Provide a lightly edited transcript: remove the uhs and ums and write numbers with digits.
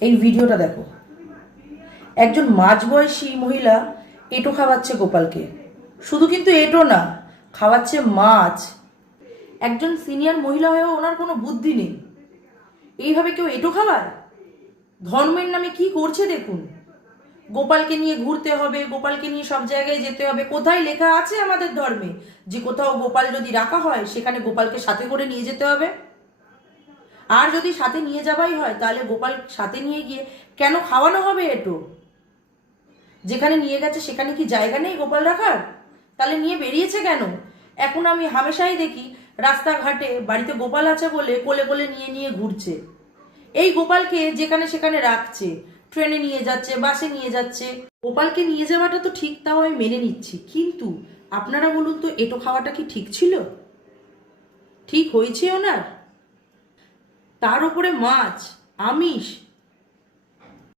এই ভিডিওটা দেখো। একজন মাঝবয়সী মহিলা এঁটো খাওয়াচ্ছে গোপালকে। শুধু কিন্তু এঁটো না, খাওয়াচ্ছে মাছ। একজন সিনিয়র মহিলা হয়েও ওনার কোনো বুদ্ধি নেই। এইভাবে কেউ এঁটো খাওয়ায়? ধর্মের নামে কি করছে দেখুন। গোপালকে নিয়ে ঘুরতে হবে, গোপালকে নিয়ে সব জায়গায় যেতে হবে। কোথায় লেখা আছে আমাদের ধর্মে যে কোথাও গোপাল যদি রাখা হয় সেখানে গোপালকে সাথে করে নিয়ে যেতে হবে? আর যদি সাথে নিয়ে যাওয়াই হয় তাহলে গোপাল সাথে নিয়ে গিয়ে কেন খাওয়ানো হবে এটো? যেখানে নিয়ে গেছে সেখানে কি জায়গা নেই গোপাল রাখার? তাহলে নিয়ে বেরিয়েছে কেন? এখন আমি হামেশাই দেখি রাস্তাঘাটে বাড়িতে গোপাল আছে বলে কোলে কোলে নিয়ে নিয়ে ঘুরছে। এই গোপালকে যেখানে সেখানে রাখছে, ট্রেনে নিয়ে যাচ্ছে, বাসে নিয়ে যাচ্ছে। গোপালকে নিয়ে যাওয়াটা তো ঠিক, তাও আমি মেনে নিচ্ছি, কিন্তু আপনারা বলুন তো, এটো খাওয়াটা কি ঠিক ছিল? ঠিক হয়েছে ওনার? তার উপরে মাছ, আমিষ।